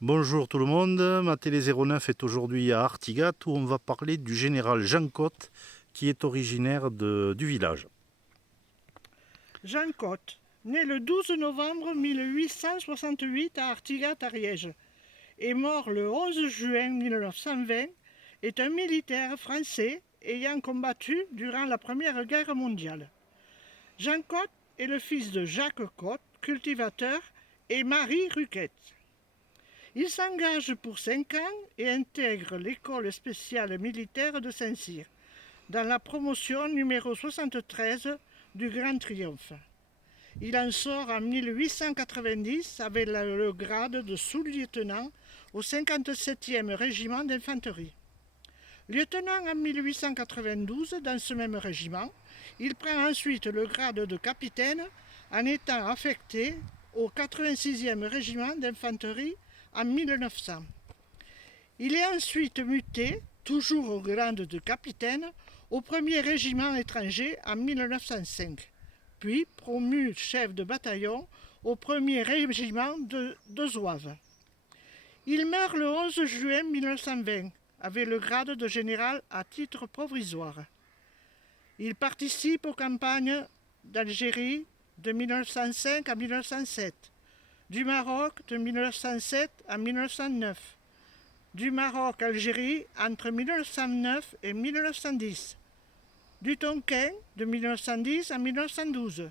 Bonjour tout le monde, ma télé 09 est aujourd'hui à Artigat où on va parler du général Jean Cotte qui est originaire du village. Jean Cotte, né le 12 novembre 1868 à Artigat-Ariège et mort le 11 juin 1920, est un militaire français ayant combattu durant la Première Guerre mondiale. Jean Cotte est le fils de Jacques Cotte, cultivateur, et Marie Ruquette. Il s'engage pour 5 ans et intègre l'école spéciale militaire de Saint-Cyr, dans la promotion numéro 73 du Grand Triomphe. Il en sort en 1890 avec le grade de sous-lieutenant au 57e régiment d'infanterie. Lieutenant en 1892 dans ce même régiment, il prend ensuite le grade de capitaine en étant affecté au 86e régiment d'infanterie en 1900. Il est ensuite muté, toujours au grade de capitaine, au 1er régiment étranger en 1905, puis promu chef de bataillon au 1er régiment de Zouaves. Il meurt le 11 juin 1920 avec le grade de général à titre provisoire. Il participe aux campagnes d'Algérie de 1905 à 1907, du Maroc de 1907 à 1909, du Maroc-Algérie entre 1909 et 1910, du Tonkin de 1910 à 1912,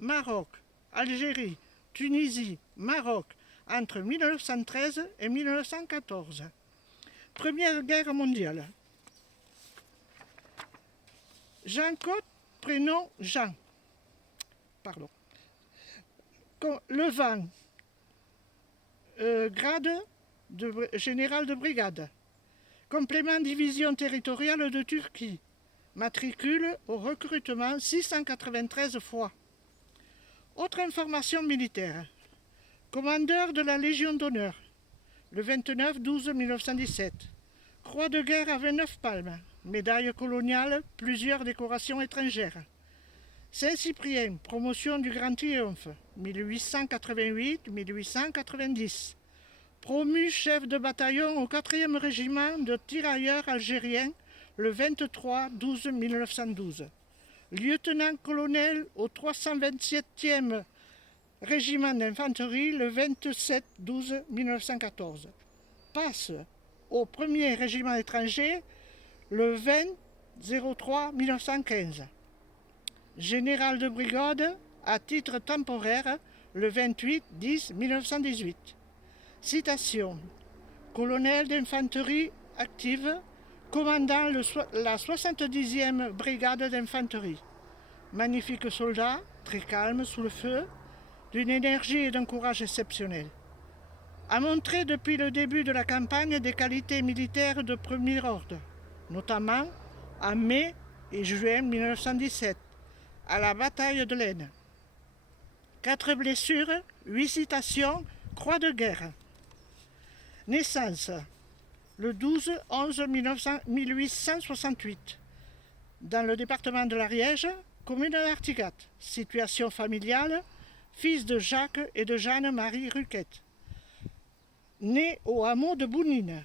Maroc, Algérie, Tunisie, Maroc entre 1913 et 1914. Première Guerre mondiale. Jean Cotte, prénom Jean. Levant, grade de général de brigade. Complément division territoriale de Turquie. Matricule au recrutement 693 fois. Autre information militaire. Commandeur de la Légion d'honneur, le 29-12-1917. Croix de guerre à 29 palmes. Médaille coloniale, plusieurs décorations étrangères. Saint-Cyprien, promotion du Grand Triomphe, 1888-1890. Promu chef de bataillon au 4e régiment de tirailleurs algériens, le 23-12-1912. Lieutenant-colonel au 327e régiment d'infanterie, le 27-12-1914. Passe au 1er régiment étranger, le 20-03-1915. Général de brigade à titre temporaire, le 28-10-1918. Citation. Colonel d'infanterie active, commandant la 70e brigade d'infanterie. Magnifique soldat, très calme sous le feu, d'une énergie et d'un courage exceptionnels. A montré depuis le début de la campagne des qualités militaires de premier ordre, notamment en mai et juin 1917, à la bataille de l'Aisne. 4 blessures, 8 citations, croix de guerre. Naissance, le 12-11-1868, dans le département de l'Ariège, commune d'Artigat. Situation familiale, fils de Jacques et de Jeanne-Marie Ruquette. Né au hameau de Bounine.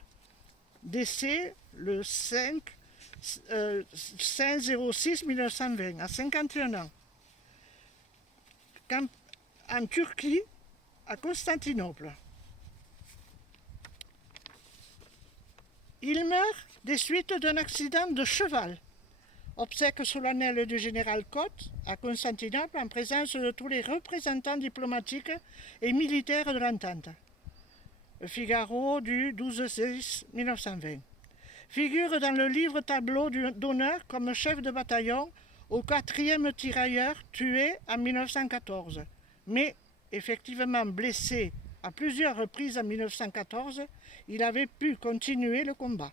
Décès le 5-06-1920, à 51 ans. En Turquie, à Constantinople. Il meurt des suites d'un accident de cheval. Obsèques solennelles du général Cotte à Constantinople en présence de tous les représentants diplomatiques et militaires de l'entente. Le Figaro du 12-6-1920. Figure dans le livre tableau d'honneur comme chef de bataillon au 4e tirailleur tué en 1914, mais effectivement blessé à plusieurs reprises en 1914, il avait pu continuer le combat.